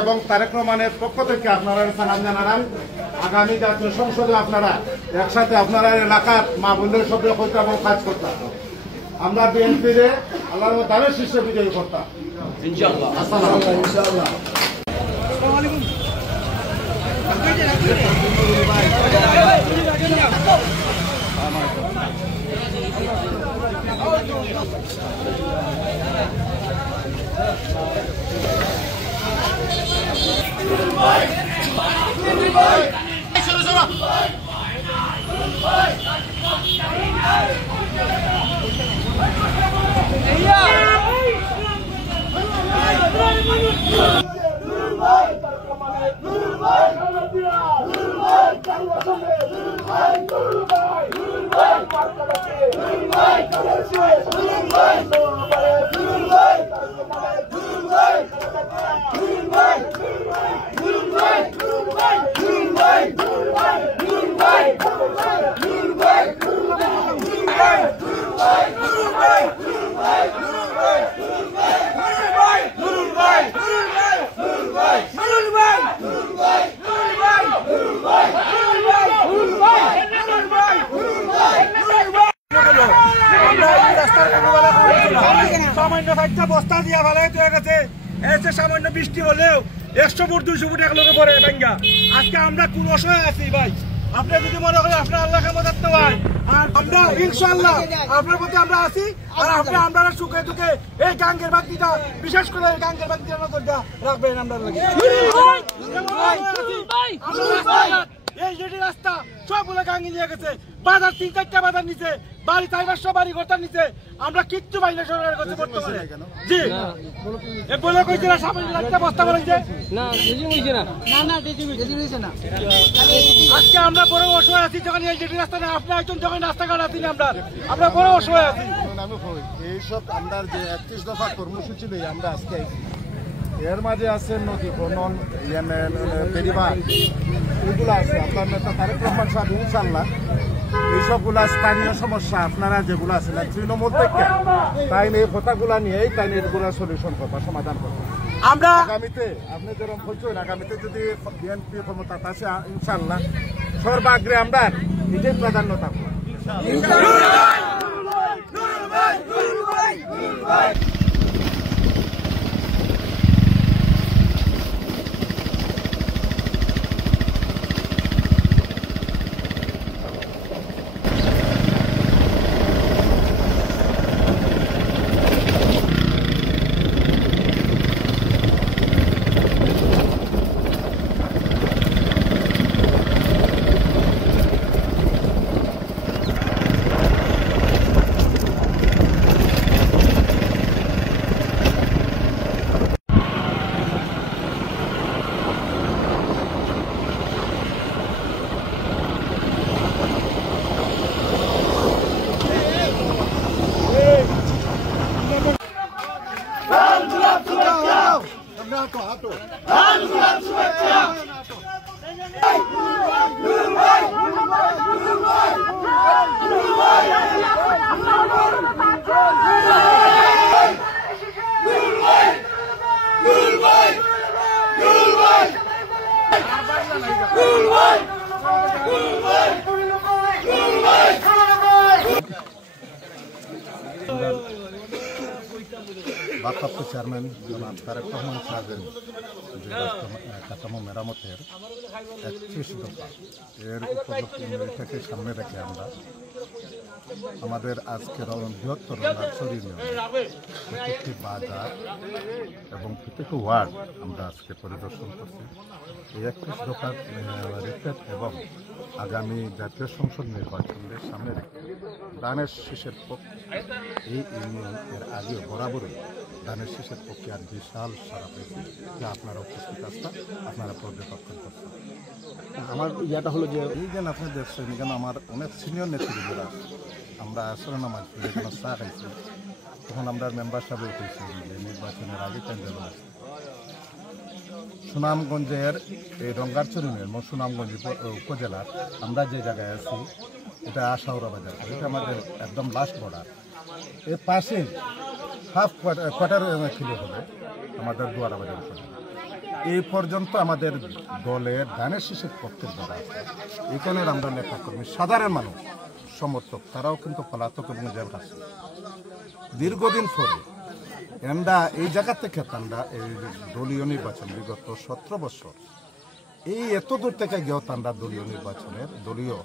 এবং তারেক রহমানের পক্ষ থেকে আপনারা সালাম জানান। আগামী জাতীয় সংসদে আপনারা একসাথে আপনারা এলাকার মা বোনদের সঙ্গে হইতে এবং কাজ করতাম। আমরা বিএনপির আল্লাহর দ্বারে শীর্ষ বিজয়ী করতাম ইনশাআল্লাহ। ইনশাআল্লাহ। সামান্য একটা বস্তা দিয়া ভালো হয়ে গেছে। এসে সামান্য বৃষ্টি হলেও 100 ফুট 200 ফুট একলোকে পরে ভাঙ্গা। আজকে আমরা কোন অসহায় আছি ভাই। আপনি যদি মনে করেন আপনার আল্লাহকে মদত হয়, আর আমরা ইনশাআল্লাহ আপনার প্রতি আমরা আছি। আর আমরা সুখে দুঃখে এই গাঙ্গের বাগদিটা, বিশেষ করে এই গাঙ্গের বাগদিটা নজরটা রাখবেন আমরা লাগে। এই যেটি রাস্তা সবগুলো গাঙ্গে নিয়ে গেছে। বাজার 3-4টা বাজার নিচে, বাড়ি 4-500 বাড়ি ঘরটার নিচে। আমরা কিচ্ছু পাই না সরকারের কাছে বর্তমানে। জি বলে কইছে না সামনে একটা বস্তা বলেছে না, আজকে আমরা বড় অসহায় আছি। যখন এই যেটি রাস্তা না, আপনি একজন যখন রাস্তাঘাট আছি আমরা বড় অসহায় আছি। এইসব আমরা যে 31 দফা কর্মসূচি লই আমরা আজকে এর মাঝে আছে নদী খনন, বেড়িবাঁধ, এগুলো আছে। আপনার নেতা তারেক রহমান সাহেব ইনশাআল্লাহ এইসবগুলা স্থানীয় সমস্যা আপনারা যেগুলো আছে না তৃণমূল থেকে, তাই এই কথাগুলা নিয়েই তাই এগুলো সলিউশন করবা, সমাধান করবো আমরা আগামীতে। আপনি যেরকম বলছেন আগামীতে যদি বিএনপি ক্ষমতা আসে ইনশাআল্লাহ সর্বাগ্রে আমরা এটাই প্রাধান্য থাকবো। ভারপ্রাপ্ত চেয়ারম্যান জনাব তারেক রহমান সাহেবের যে কাঠামো মেরামতের 31 দফা এর উপলক্ষে এটাকে সামনে রেখে আমরা আমাদের আজকের বৃহত্তর রঙ্গারছড়ি প্রত্যেকটি বাজার এবং প্রত্যেকটি ওয়ার্ড আমরা আজকে পরিদর্শন করছি। এই 31 দফার রিপোর্ট এবং আগামী জাতীয় সংসদ নির্বাচনের সামনে রেখে ধানের শীষের পক্ষে এই ইউনিয়ন এর আগেও বরাবরই ধানের শীষের পক্ষে আর বিশাল সারা পেয়েছে, যা আপনারা উপস্থিত আসতে আপনারা পর্যবেক্ষণ করছেন। আমার ইয়াটা হলো যে এই যে আপনি দেখছেন এখানে আমার অনেক সিনিয়র নেতৃবৃন্দরা আমরা আসলে নামাজ পড়ে এখানে চা খাইছি, তখন আমরা মেম্বার সাহেব উঠেছি যে নির্বাচনের আগে কেন্দ্র আছে সুনামগঞ্জের এই রঙ্গারছড়ি ইউনিয়ন সুনামগঞ্জ উপজেলার আমরা যে জায়গায় আছি এটা আশাউরা বাজার, এটা আমাদের একদম লাস্ট বর্ডার। এর পাশে হাফ কোয়ার্টার কিলো হবে আমাদের দুয়ারা বাজার উপজেলা। এই পর্যন্ত আমাদের দলের ধানের শীষের পক্ষের দ্বারা এখানের আমরা নেতাকর্মী সাধারণ মানুষ সমর্থক তারাও কিন্তু পলাতক এবং জেল আছে। দীর্ঘদিন পরে আমরা এই জায়গা থেকে আমরা এই দলীয় নির্বাচন বিগত 17 বছর এই এত দূর থেকে গিয়েও তারা দলীয় নির্বাচনের দলীয়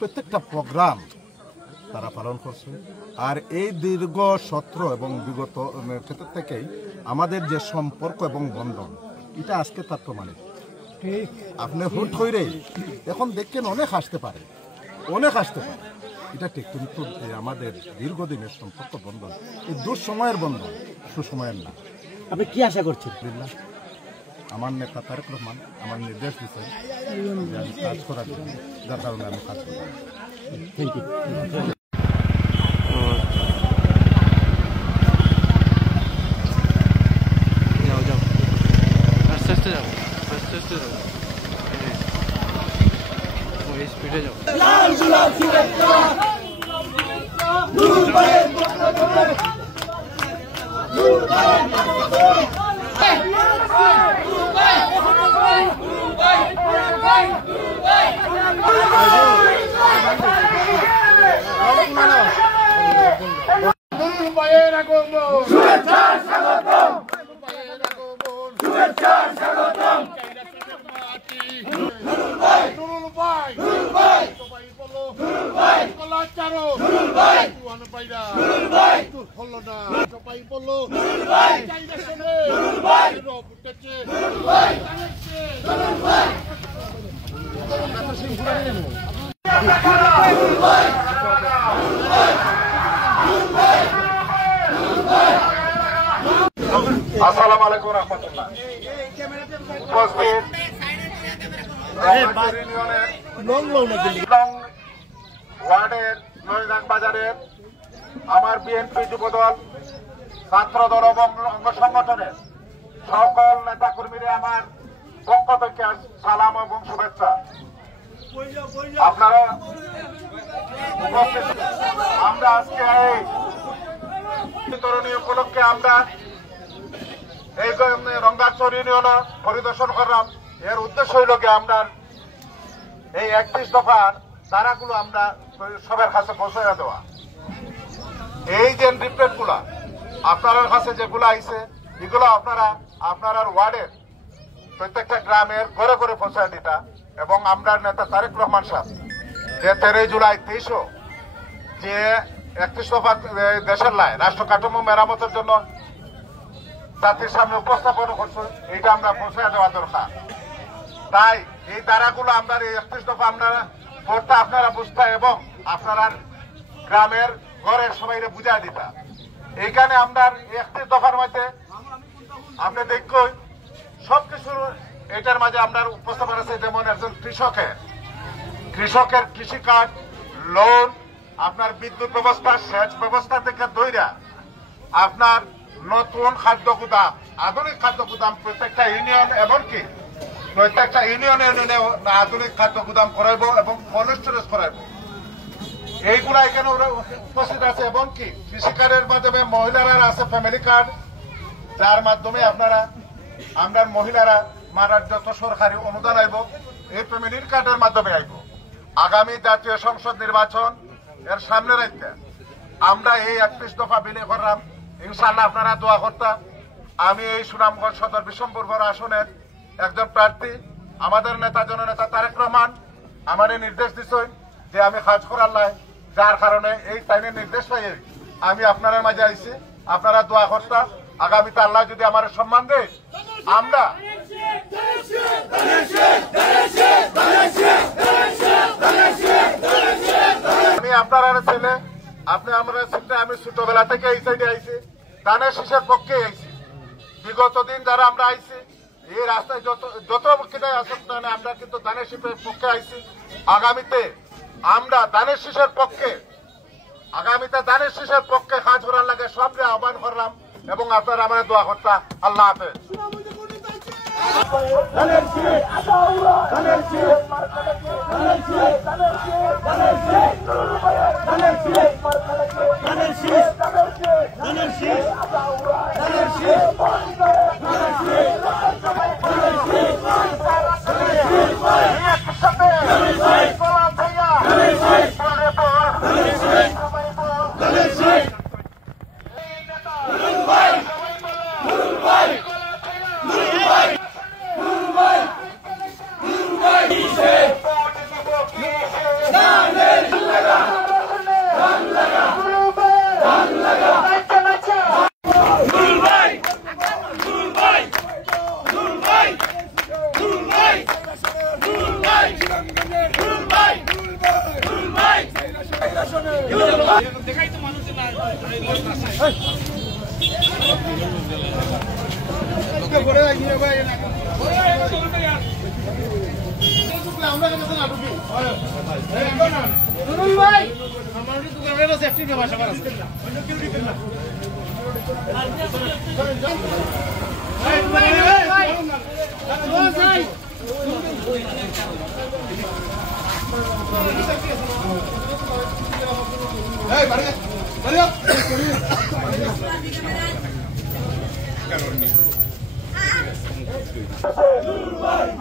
প্রত্যেকটা প্রোগ্রাম তারা পালন করছে। আর এই দীর্ঘ 17 এবং বিগত ক্ষেত্র থেকেই আমাদের যে সম্পর্ক এবং বন্ধন এটা আজকে তার প্রমাণিত। আপনি হুট হইরে এখন দেখছেন অনেক আসতে পারে এটা ঠিক, কিন্তু আমাদের দীর্ঘদিনের সম্পর্ক বন্ধন এই দুঃসময়ের বন্ধন, সুসময়ের না। আপনি কি আশা করছেন? আমার নেতা তারেক রহমান আমার নির্দেশ দিচ্ছেন যে আমি কাজ করার জন্য, যার কারণে আমি কাজ করব। Thank you. যাও আস্তে আস্তে যাও, আস্তে আস্তে যাও, ওই স্পিডে যাও। আসসালামু আলাইকুম রহমতুল্লাহ। ওয়ার্ডের নয়নাং বাজারের আমার বিএনপি যুবদল ছাত্রদল এবং অঙ্গ সংগঠনের সকল নেতা কর্মীরা আমার পক্ষ থেকে সালাম এবং শুভেচ্ছা। আপনারা আমরা আজকে এই তরুণী উপলক্ষে আমরা এই রঙ্গারছড়ি ইউনিয়ন পরিদর্শন করলাম। এর উদ্দেশ্য হইল কি আমরা এই 31 দফার ধারাগুলো আমরা সবার কাছে পৌঁছে দেওয়া। এই যে রিপোর্ট গুলা আপনার কাছে যেগুলো আইছে এগুলো আপনারা ওয়ার্ডের প্রত্যেকটা গ্রামের ঘরে ঘরে পৌঁছায় দিতা। এবং আমরা নেতা তারেক রহমান সাহেব যে 13 জুলাই 23 যে 31 দফা দেশের লাই রাষ্ট্র কাঠামো মেরামতের জন্য জাতির সামনে উপস্থাপন করছে, এইটা আমরা পৌঁছে দেওয়া দরকার। তাই এই ধারাগুলো আমরা এই 31 দফা আপনারা ভোটটা আপনারা বুঝতে এবং আপনারা গ্রামের ঘরের সবাই বুঝাই দিতা। এইখানে আমরা 31 দফার মধ্যে আপনি দেখুন সবকিছু এটার মাঝে আপনার উপস্থাপন আছে। যেমন একজন কৃষকের কৃষি কার্ড, লোন, আপনার বিদ্যুৎ ব্যবস্থা, সেচ ব্যবস্থা থেকে দইরা আপনার নতুন খাদ্য গুদাম, আধুনিক খাদ্য গুদাম প্রত্যেকটা ইউনিয়ন, এমনকি প্রত্যেকটা ইউনিয়নে আধুনিক খাদ্য গুদাম করাইব এবং কোল্ড স্টোরেজ করাইব। এইগুলা এখানে উপস্থিত আছে। এবং কি কৃষিকার্ডের মাধ্যমে মহিলারা আছে ফ্যামিলি কার্ড, যার মাধ্যমে আমরা মহিলারা মারার যত সরকারি অনুদান আইব এই ফ্যামিলির কার্ডের মাধ্যমে আইব। আগামী জাতীয় সংসদ নির্বাচন এর সামনে রাখতে আমরা এই 31 দফা বিলে করলাম। ইনশাআল্লাহ আপনারা দোয়া করতাম। আমি এই সুনামগঞ্জ সদর বিশম্পুর আসনের একজন প্রার্থী, আমাদের নেতা জননেতা তারেক রহমান আমার নির্দেশ দিচ্ছেন যে আমি কাজ করার লাই যার কারণে এই টাইমে নির্দেশ পাই আমি আপনার মাঝে আইছি। আপনারা দোয়া করতা আগামীতে আল্লাহ যদি আমার সম্মান দেয় আমরা আমি আপনার ছেলে আপনি আমরা ছেলে আমি ছোটবেলা থেকে এই সাইডে আইছি ধানের শীষের পক্ষে আইছি। বিগত দিন যারা আমরা আইছি এই রাস্তায় যত কেটাই আসুক না আমরা কিন্তু ধানের শীষের পক্ষে আইছি। আগামীতে আমরা ধানের শীষের পক্ষে কাজ করার লাগে সবকে আহ্বান করলাম এবং আপনারা আমার দোয়া করতা। আল্লাহ হাফেজ।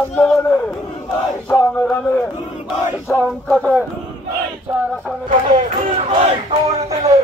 আন্দোলনে সংগ্রামে সংকটে চার আসনে দৌড় দিলে